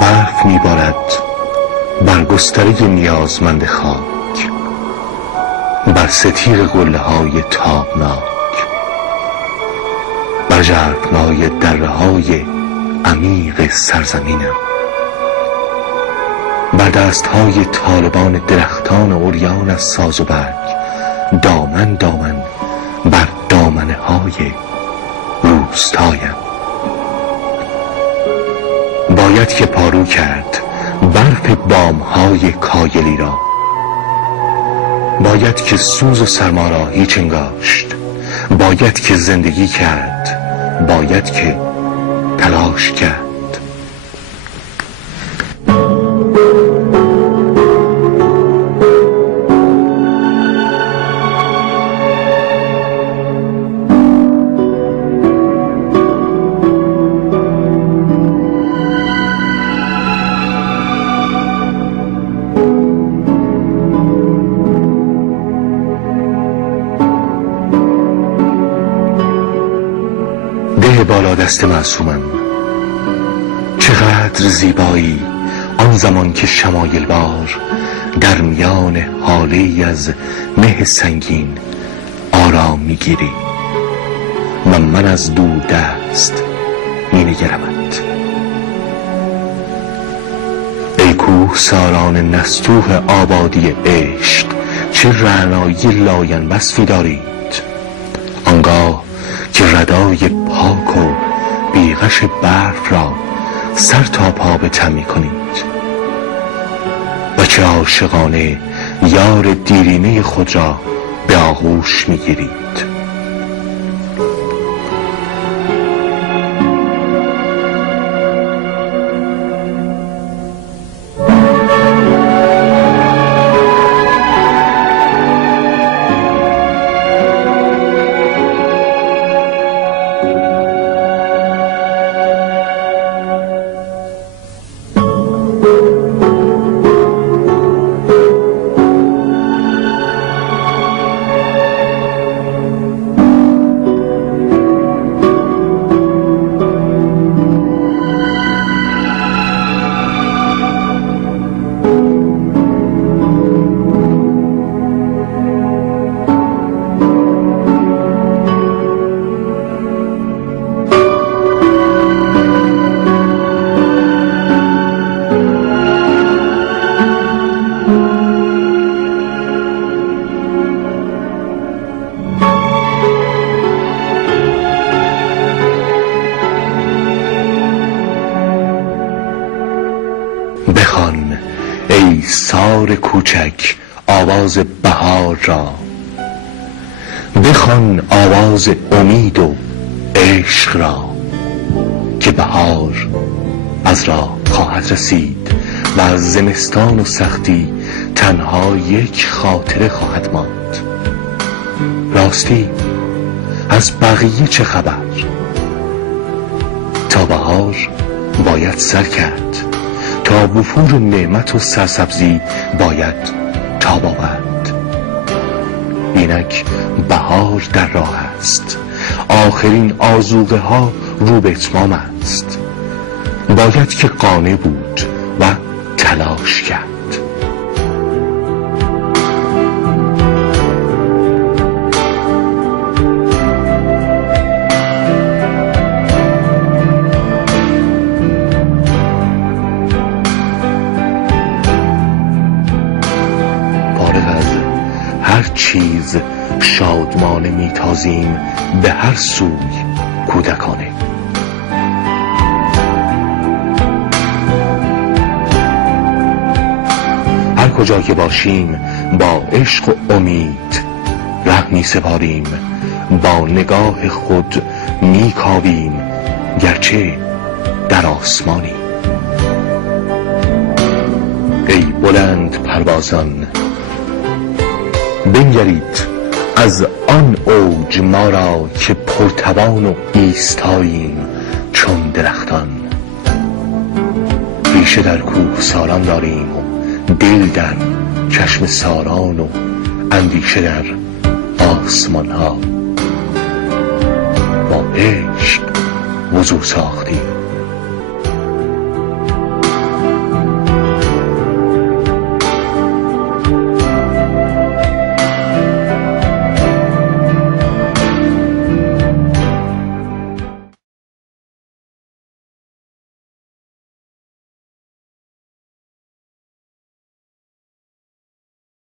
برف میبارد بر گستره نیازمند خاک، بر ستیر قله های تابناک، بر ژرفنای دره های عمیق سرزمینم، بر دست های طالبان درختان عریان از ساز و برگ، دامن دامن بر دامنه های روستایم. باید که پارو کرد برف بام های کایلی را، باید که سوز و سرما را هیچ انگاشت، باید که زندگی کرد، باید که تلاش کرد. بالا دست معصومم، چقدر زیبایی آن زمان که شمایل بار در میان حالی از مه سنگین آرام میگیری و من از دور دست مینگرمت. ای کوه ساران نستوه آبادی عشق، چه رعنایی لاین وصفی دارید، آنگاه که ردای پاک و بیغش برف را سر تا پا به تن می‌کنید و چه عاشقانه یار دیرینه خود را به آغوش می‌گیرید. بخوان ای سار کوچک آواز بهار را، بخوان آواز امید و عشق را، که بهار از راه خواهد رسید و از زمستان و سختی تنها یک خاطره خواهد ماند. راستی از بقیه چه خبر؟ تا بهار باید سر کرد، تا وفور نعمت و سرسبزی باید تاب آورد. اینک بهار در راه است، آخرین آذوقه ها رو به اتمام است. باید که قانع بود و تلاش کرد. هر چیز شادمانه میتازیم به هر سوی کودکانه. هر کجا که باشیم با عشق و امید ره می سپاریم، با نگاه خود می کاویم گرچه در آسمانی. ای بلند پروازان بنگرید از آن اوج ما را که پرتوان و ایستاییم چون درختان. ریشه در کوه ساران داریم و دل در چشم ساران و اندیشه در آسمان ها. با عشق وضو ساختیم